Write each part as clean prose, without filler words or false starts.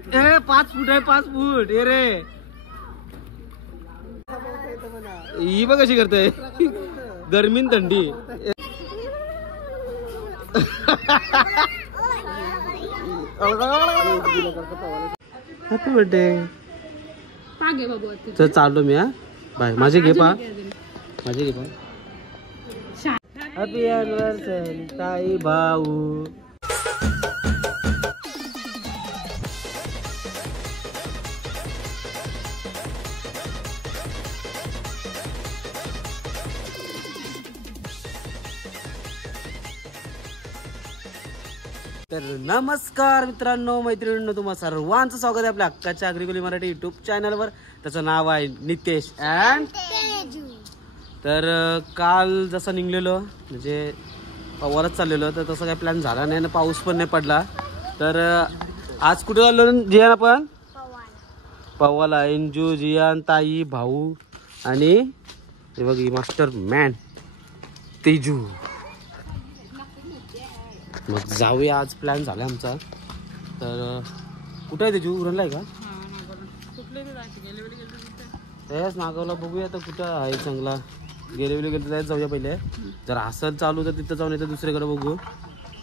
5 फूट आहे 5 फूट ये रे ही बघ कशी करते गरमीन थंडी हॅपी बर्थडे चल चाललो मी हा बाय माझे घे पा माझे घे पा हॅपी अॅनिव्हर्सरी ताई भाऊ तर नमस्कार मित्रांनो मैत्रिणींनो तुम्हा सर्वांचं स्वागत आहे आपल्या हक्काच्या अग्रिकोली मराठी युट्यूब चॅनलवर. त्याचं नाव आहे नितेश अँड तेजू. तर काल जसं निघलेलो म्हणजे पवारच चाललेलो तर तसं काही प्लॅन झाला नाही ना पाऊस पण नाही पडला. तर आज कुठे चाललो जियान आपण पवाला एंजू जियान ताई भाऊ आणि हे बघ मास्टर मॅन तेजू. मग जाऊया आज प्लॅन झाला आमचा. तर कुठे आहे तेजू उरणला आहे का तेच नागावला बघूया तर कुठं आहे चांगला गेले त्याच जाऊया पहिले. जर असं चालू तर तिथं जाऊन येतं दुसरीकडे बघू.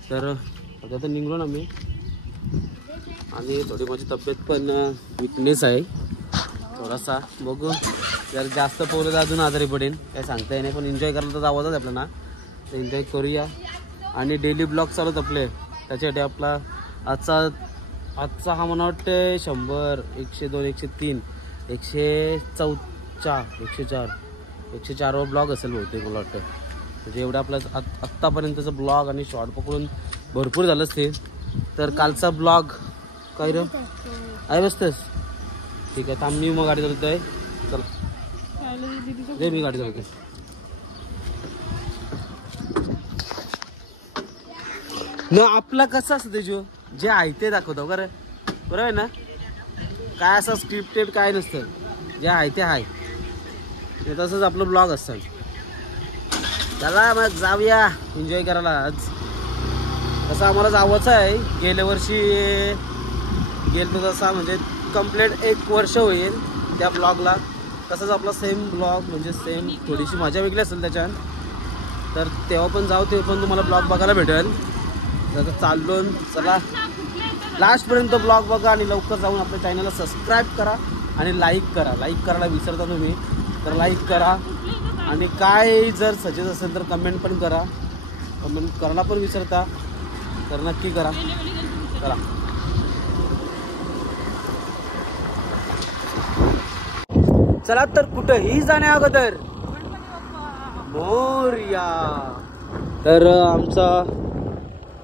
तर आता तर निघलो ना मी आणि थोडी माझी तब्येत पण विकनेस आहे थोडासा बघू. जर जास्त पोहलं तर अजून आजारी पडेन काय सांगता येईल पण एन्जॉय करायला तर जावंच आपल्याला तर एन्जॉय करूया. आणि डेली ब्लॉग चालूत आपले त्याच्यासाठी आपला आजचा हा मला वाटतं 100 102 103 104 ब्लॉग असेल बहुतेक मला वाटतं. म्हणजे एवढं आपलं आत्तापर्यंतचं ब्लॉग आणि शॉर्ट पकडून भरपूर झालं असते. तर कालचा ब्लॉग काय रे आहे बसतेस ठीक आहे थांब मी मग गाडी चालवतोय चला दे मी गाडी चालवते. न आपला कसं असतं तेजू जे आहे ते दाखवतो बरं बरोबर आहे ना काय असं स्क्रिप्टेड काय नसतं जे आहे ते आहे ते तसंच आपलं ब्लॉग असतं. चला मग जाऊया एन्जॉय करायला. आज तसं आम्हाला जावंच आहे गेल्या वर्षी गेलो तसा म्हणजे कंप्लीट 1 वर्ष होईल त्या ब्लॉगला. तसंच आपला सेम ब्लॉग म्हणजे सेम थोडीशी मजा वेगळी असेल त्याच्यात. तर तेव्हा पण जाऊ तेव्हा पण तुम्हाला ब्लॉग बघायला भेटेल. तर चाललो चला लास्टपर्यंत ब्लॉग बघा आणि लवकर जाऊन आपल्या चॅनलला सबस्क्राईब करा आणि लाईक करायला विसरता तुम्ही तर लाईक करा. आणि काय जर सजेस्ट असेल तर कमेंट पण करा. कमेंट करायला पण विसरता तर नक्की करा. चला चला तर कुठंही जाण्या अगोदर मोरया. तर आमचा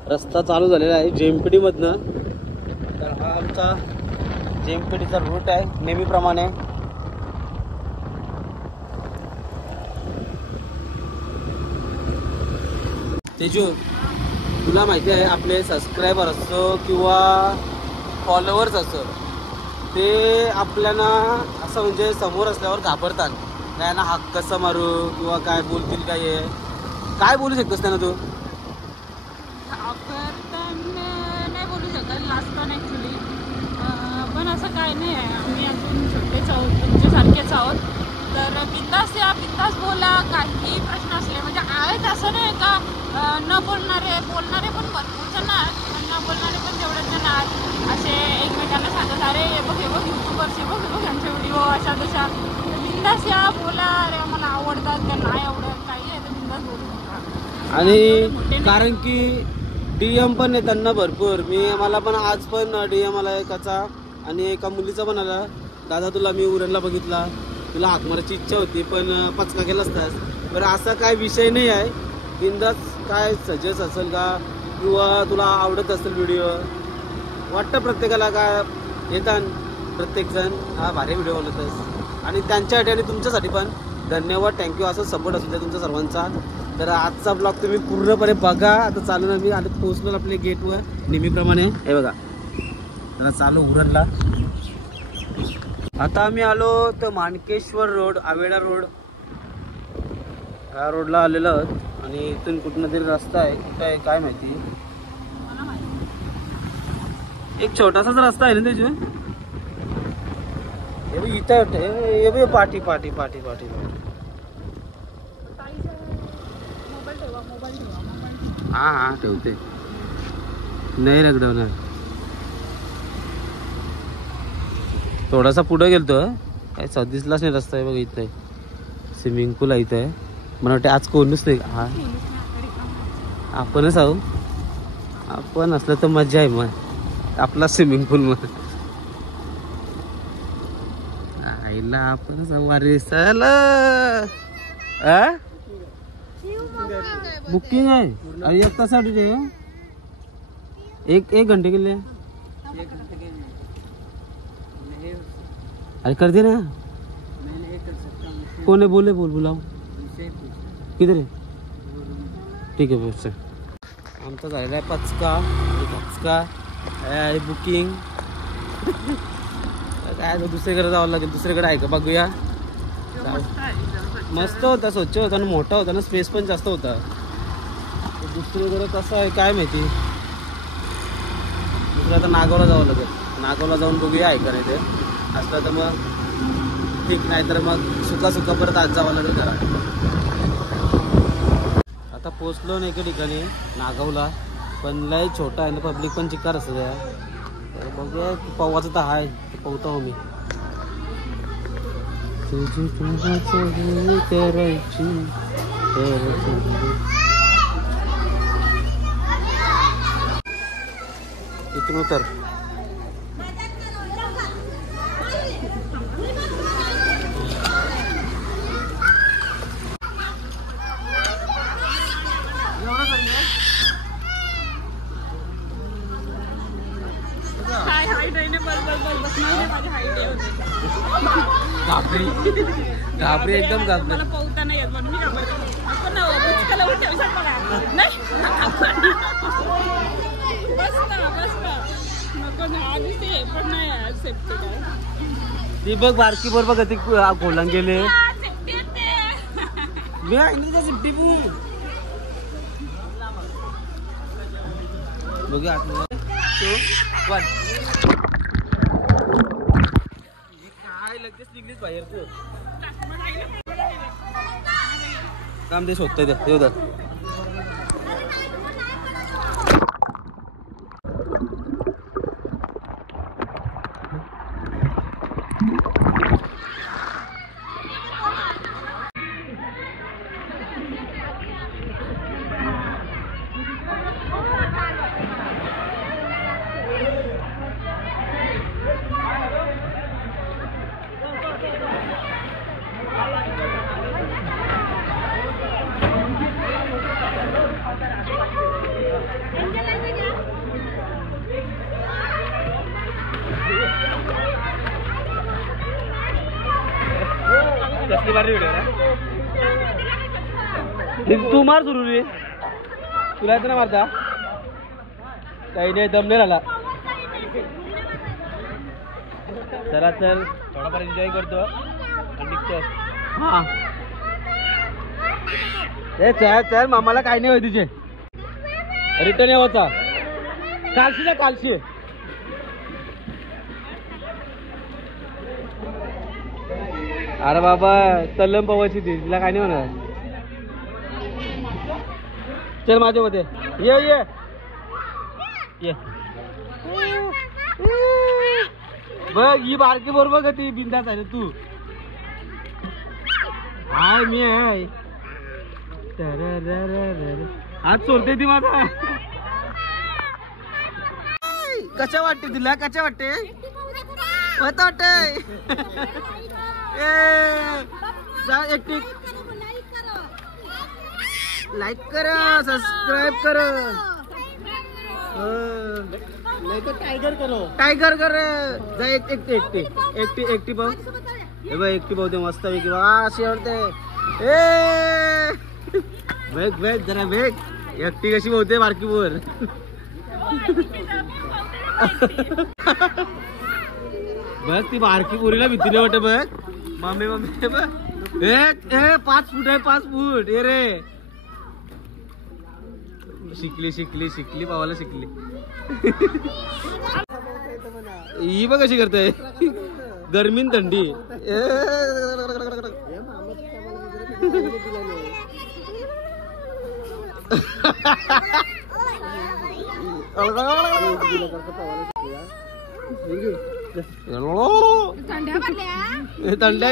रस्ता चालू झालेला आहे जेएमपीडी मधनं. तर हा आमचा जेएमपीडीचा रूट आहे नेहमीप्रमाणे. तेजू तुला माहिती आहे आपले सबस्क्रायबर असो किंवा फॉलोअर्स असो ते आपल्याला असं म्हणजे समोर असल्यावर घाबरतात काय ना हाक कसं मारू किंवा काय बोलतील काय बोलू शकतोस त्यांना तू नाही बोलू शकत लास्ट पण ॲक्च्युली पण असं काय नाही आहे. आम्ही अजून छोटेच आहोत तुमच्यासारखेच आहोत. तर बिंदास या बिंदास बोला काही प्रश्न असले म्हणजे आहेत असं नाही का न बोलणारे पण भरपूर जण आहेत पण न बोलणारे पण तेवढेच जण आहेत. असे एकमेकांना सांगत अरे हे बघ यूट्यूबरचे बघ यांचे व्हिडिओ अशा तशा. बिंदास या बोला अरे आम्हाला आवडतात का नाही आवडत काही आहे तर बिंदास बोलू शकता. आणि कारण की DM पण आहे त्यांना भरपूर. मला पण आज पण DM आला एकाचा आणि एका मुलीचा पण आला दादा तुला मी उरणला बघितला तुला हाक मारायची इच्छा होती पण पचका केला असतास. बरं असा काय विषय नाही आहे. बिंदास काय सजेस्ट असेल का किंवा तुला आवडत असेल व्हिडिओ वाटतं प्रत्येकाला काय येतात प्रत्येकजण हा भारी व्हिडिओ बनवतस आणि त्यांच्यासाठी आणि तुमच्यासाठी पण धन्यवाद थँक्यू. असं सपोर्ट असू द्या तुमचा सर्वांचा. तर आजचा ब्लॉग तुम्ही पूर्णपणे बघा. आता चालू ना मी आता पोहोचलो आपल्या गेटवर नेहमीप्रमाणे हे बघा. तर चालू उरणला आता आम्ही आलो तर मानकेश्वर रोड आवेडा रोड ह्या रोडला आलेलो आहोत. आणि इथून कुठनं तरी रस्ता आहे कुठं आहे काय माहिती एक छोटासाच रस्ता आहे ना त्याच्या. इथं हे पाठी पाठी पाठी पाठी हा हा ठेवते नाही रगडवणार. थोडासा पुढे गेलतो काय दिसलाच नाही रस्ता आहे बघ. इथं आहे स्विमिंग पूल आहे इथं आहे. मला वाटतं आज कोणच नाही. हा आपणच आहो. आपण असलं तर मजा आहे मग आपला स्विमिंग पूल मग आईला आपणच हमारे सल बुकिंग आहे. अरे एक तासाठी एक घंटे के लिए. अरे कर दे ना. कौन है बोले बोल बुलाओ. किधर है. ठीक आहे बस. आमचा झालेला आहे पचका आहे बुकिंग. काय दुसरीकडे जावं लागेल. दुसरीकडे आहे का बघूया. मस्त होता स्वच्छ होता आणि मोठा होता ना. स्पेस पण जास्त होता. दुसरीकडे कसं आहे काय माहिती. दुसरं आता नागावला जावं लागेल. नागावला जाऊन बघूया आहे का नाही ते. असलं तर मग ठीक नाही तर मग सुका परत आज जावं लागेल घरा. आता पोचलो ना एका ठिकाणी नागावला. पण लय छोटा आहे ना. पब्लिक पण चिकार असतं त्या. तर बघूया पवाचं तर आहे ते पोहतो मी. इथून उतर. घाबरी एकदम घाबरी. मला पोहता नाही येत म्हणून मी घाबरते. आपण बुचकाला उठ्या बघा नाही बस ना नको ना. आधीच ते पण नाही सेफ्टी काय. ती बघ बारकी बरोबर ती खोलान गेले. मी आहे सिफ्टी बू बघूया. काय लगेच निघलीच बाहेर तू. काम ते शोधतंय ते येऊ. तू मार सुरू रे. तुला येतं ना मारता. काही नाही दम नाही राहिला. चला तर थोडाफार एन्जॉय करतो आणि निघतो. हा चल मामाला काही नाही होय तुझे. रिटर्न यावचा कालशी. अरे बाबा तल्लम पवायची ती. तिला काय नाही होणार. चल माझ्यामध्ये ये बघ ही बारकी बरोबर का ती बिंदास आहे तू. हाय मी आहे. हात सोडते ती माझा. कशा वाटते तुला. कशा वाटते वाटते. एकटी लाईक करा सब्सक्राइब करा. नाही तर टायगर कर जा. एकटी भाऊ हे बघ. एकटी भाऊ ते मस्त पैकी अशी आवडते. वेग जरा वेग. एकटी कशी भावते बारकी बोर. बघ ती बारकी पोरीला भीती नाही वाटत. बघ मम्मी बघ. 5 फूट आहे 5 फूट. ये रे शिकली पावाला शिकली. ही बघ कशी करते गरमीन थंडी. थंड्या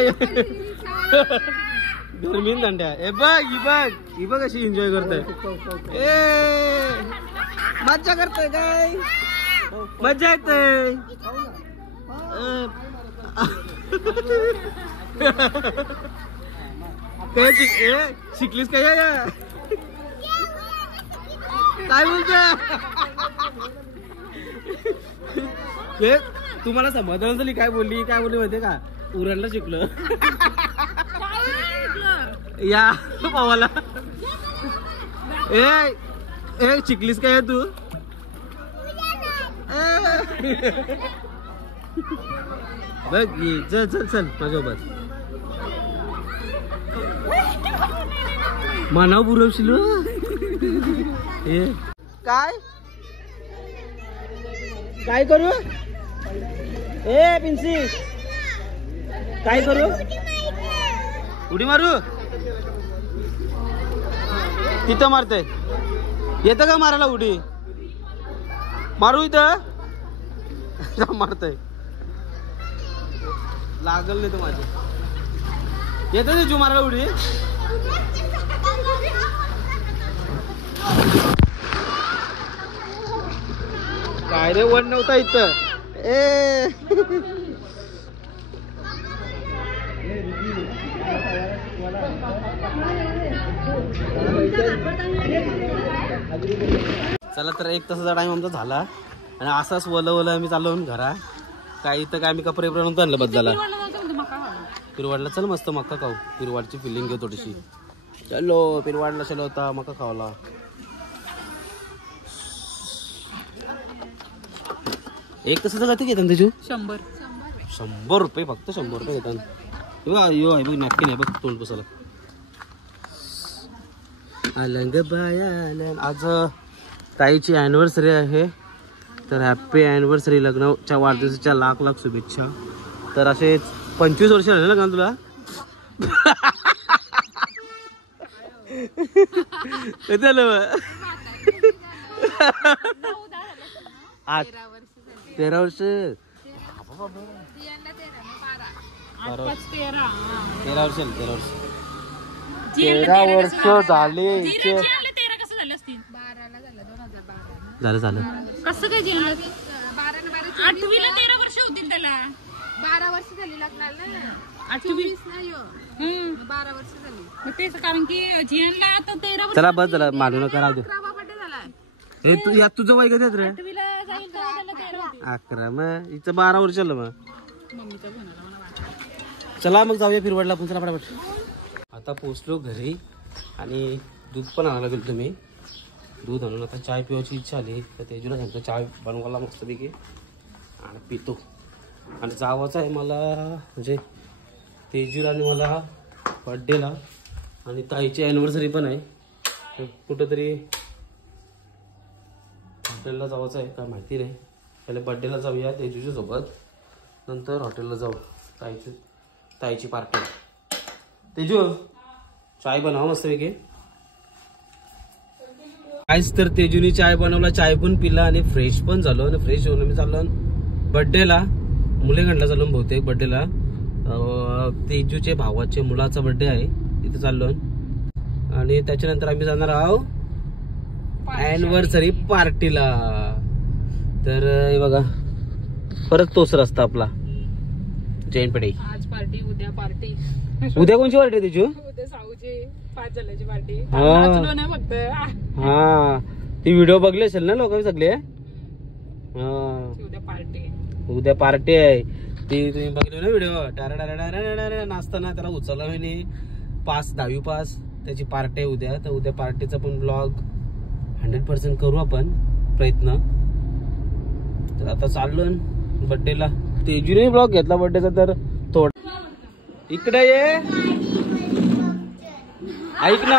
गरमीन थंड्या. हे बघ ही बघ कशी एन्जॉय करते. मज्जा करते काय मज्जा येते. शिकलीस काय काय बोलते हे तुम्हाला समाधान झाली. काय बोलली माहितीये का उरणला शिकलो या भावाला. ए शिकलीस काय तू बघ चल चल चल माझ्यासोबत मानाव पुरवशील. काय काय करू ए पिंसी काय करू उडी मारू. तिथं मारतय येतं का मारायला उडी मारू इथं मारतय लागल नाही तर माझं येतं ते जू मारायला उडी. काय रे वन नव्हता इथं चला तर 1 तासाचा टाइम आमचा झाला आणि असाच वल आम्ही चाललो घरा. काय इथं काय आम्ही कपडे नव्हतं आणलं बस झाला. पिरवाडला चल मस्त मक्का खाऊ. पिरवाडची फिलिंग घेऊ थोडीशी. चलो पिरवाडला चलो होता मक्का खावला. 1 तासाचं किती घेतात त्याची 100 रुपये फक्त 100 रुपये घेतात. बघ नॅपकिन आहे बघ तोंड पुसायला. अलंग बाया आज ताईची ॲनिव्हर्सरी आहे तर हॅपी ॲनिव्हर्सरी. लग्नाच्या वाढदिवसाच्या लाख लाख शुभेच्छा. तर असे 25 वर्ष झाले लग्न तुला. आज 13 वर्ष 13 वर्ष झाले. झालं कसं काय जेल 8वीला 13 वर्ष होतील त्याला. 12 वर्ष झाली लग्नाला. 8वी 12 वर्ष झाली. मग तेच कारण की जीएनला आता 13 वर्ष. चला बस झाला मानू नका राहू दे. बर्थडे झाला. हे तू यात तुझं वय किती रे 8वीला जाईल तेव्हा त्याला 13 होतील. 11 मग हिचं 12 वर्ष झालं. मग मम्मीचा फोन आला मला वाटलं. चला मग जाऊया फिरवाडला आपण. चला फटाफट. आता पोहोचलो घरी आणि दूध पण आणायला गेलो. तुम्ही दूध आणून आता चाय पिवायची इच्छा आली तर तेजूला सांगतो चाय बनवायला मस्तपैकी आणि पितो. आणि जावाचं आहे मला म्हणजे तेजूला आणि मला बड्डेला आणि ताईची ॲनिव्हर्सरी पण आहे. कुठंतरी हॉटेलला जायचं आहे काय माहिती नाही. पहिले बड्डेला जाऊया तेजूच्या सोबत नंतर हॉटेलला जाऊ. ताईची पार्टी. तेजू चाय बनवा मस्तपैकी. काहीच तर तेजूनी चाय बनवला. चाय पण पिला आणि फ्रेश पण झालो. आणि फ्रेश होऊन मी चाललो बड्डेला मुलेगंडला चाललो बहुतेक बड्डेला. तेजूच्या भावाच्या मुलाचा बड्डे आहे तिथे चाललो. आणि त्याच्यानंतर आम्ही जाणार आहोत ॲनिव्हर्सरी पार्टीला. तर हे बघा परत तोच रस्ता आपला जैन पेढे. आज पार्टी उद्या पार्टी. उद्या कोणची पार्टी आहे तेजू. उद्या साऊची 5 झाल्याची पार्टी. हा नाही फक्त हा ती व्हिडिओ बघले असेल ना लोक सगळे. उद्या पार्टी. उद्या पार्टी आहे ती तुम्ही बघले ना व्हिडिओ. टारा नाचताना त्याला उचलला म्हणे पास 10वी पास त्याची पार्टी आहे उद्या. तर उद्या पार्टीचा पण ब्लॉग 100% करू आपण प्रयत्न. तर आता चाललो बड्डेला. तेजूने ब्लॉग घेतला बड्डेचा तर थोडा इकडे ये. ऐक ना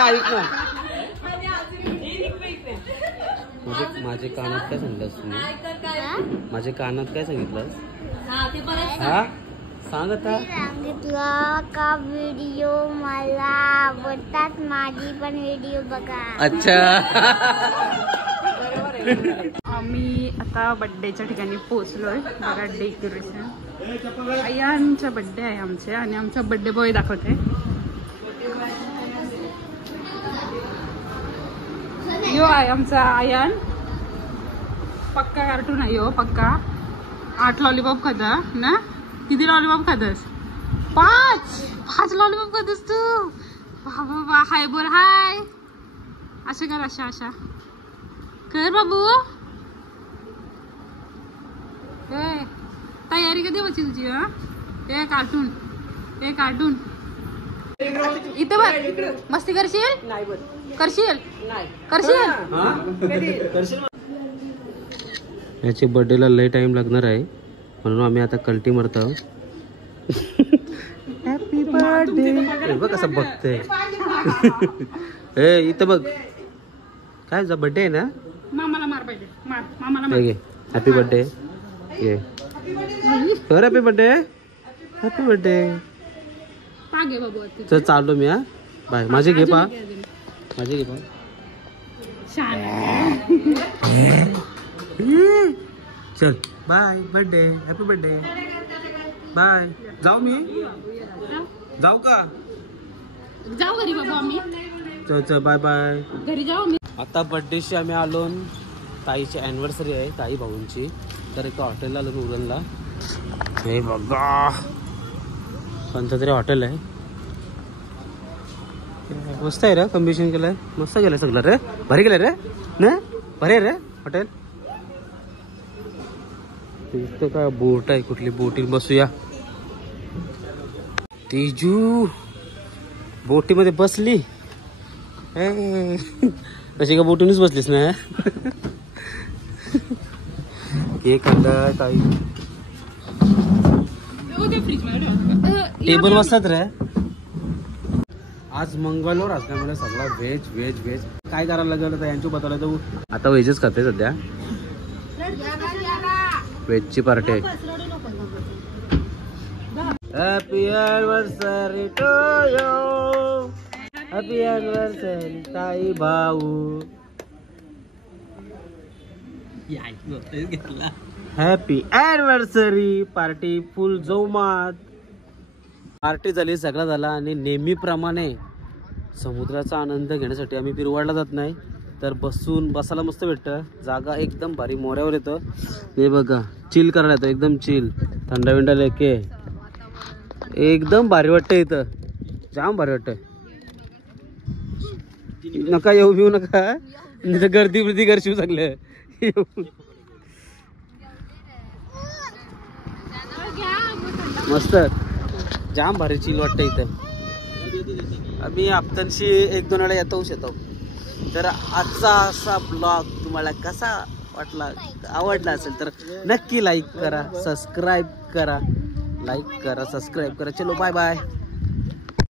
माझे कानात काय सांगितलंस तुम्ही? माझे कानात काय सांगितलंस? हा सांग आता. सांगितलं का व्हिडिओ मला आवडतात, माझी पण व्हिडिओ बघा. अच्छा. आम्ही आता बड्डेच्या ठिकाणी पोहोचलोय. बघा डेकोरेशन. अय्यांचा बड्डे आहे आमचे आणि आमचा बड्डे बॉय दाखवते. यो आहे आमचा आयन. पक्का कार्टून आहे यो पक्का. 8 लॉलीपॉप खाता ना? किती लॉलीपॉप खातस? 5 लॉलीपॉप खातस तू? बाबा हाय बोल हाय. अशा कर अशा कर बाबू. तयारी कधी व्हायची तुझी? हे कार्टून इथे बघ. मस्ती करशील? करशील? याची बर्थडेला लय टाइम लागणार आहे म्हणून आम्ही आता कल्टी मारतो. Happy birthday. बघ कसं बघते. ए इथं बघ. काय जा बर्थडे आहे ना? मामाला मार पाहिजे. मार मामाला मार. Happy birthday. ये कर हॅपी बर्थडे. Happy birthday. पा घे बाबू. चल चाललो मी. हा बाय. माझे घे पा. माझे घे पा. चल bye. Birthday. Happy birthday. Bye. जाऊ मी? जाऊ का? जाऊ घरी बाबू आम्ही. चल बाय बाय. घरी जाऊ मी. आता बर्थडेशी आम्ही आलो. ताईची ॲनिव्हर्सरी आहे ताई भाऊंची. तर एका हॉटेलला आलो उरणला. हे बघा कोणतं तरी हॉटेल आहे. मस्त आहे रे. कम्बिनेशन केलंय. मस्त केलंय सगळं रे. भारी केलंय रे ना? भारी आहे रे हॉटेल. इथं काय बोट आहे. कुठली बोटीत बसूया. तेजू बोटीमध्ये बसली. कशी का बोटीनच बसलीस ना? एक ताई टेबल बसतात रे. आज मंगळवार असल्यामुळे सगळा व्हेज. काय करायला लागलं तर यांची बताला तर आता व्हेजच खाते सध्या. व्हेजची पार्टी आहे. Happy anniversary to you. Happy anniversary ताई भाऊ. हॅपी अॅनिव्हर्सरी पार्टी फुल जोमात. पार्टी झाली सगळा झाला आणि नेहमीप्रमाणे समुद्राचा आनंद घेण्यासाठी आम्ही पिरवाडला जात नाही तर बसायला मस्त भेटतं. जागा एकदम भारी. मोऱ्यावर येतं. हे बघा चिल करायला येतं. एकदम चिल. थंडा विंडा लेके एकदम भारी वाटतं इथं. जाम भारी वाटतं. नका येऊ घेऊ नका. गर्दी करशील सगळं. मस्त जाम भारी चिल वाटतं इथं. आम्ही हप्त्यांशी 1-2 वेळा येतो. तर आजचा असा ब्लॉग तुम्हाला कसा वाटला? आवडला असेल तर नक्की लाईक करा, सबस्क्राईब करा. चलो बाय बाय.